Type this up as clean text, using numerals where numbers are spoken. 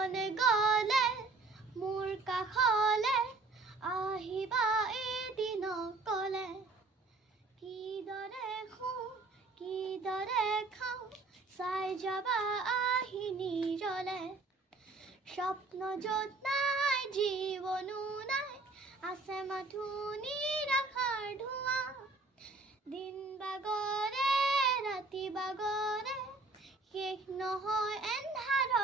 মন গ'লে মোৰ কাষলে আহিবা এদিন ক'লে কিদৰে শুওঁ কিদৰে খাওঁ চাই যাবা আহি নিজলে স্বপ্ন য'ত নাই জীৱনো নাই আছে মাথো নিৰাশাৰ ধোঁৱা দিন বাগৰে ৰাতি বাগৰে শেষ নহয় এন্ধাৰ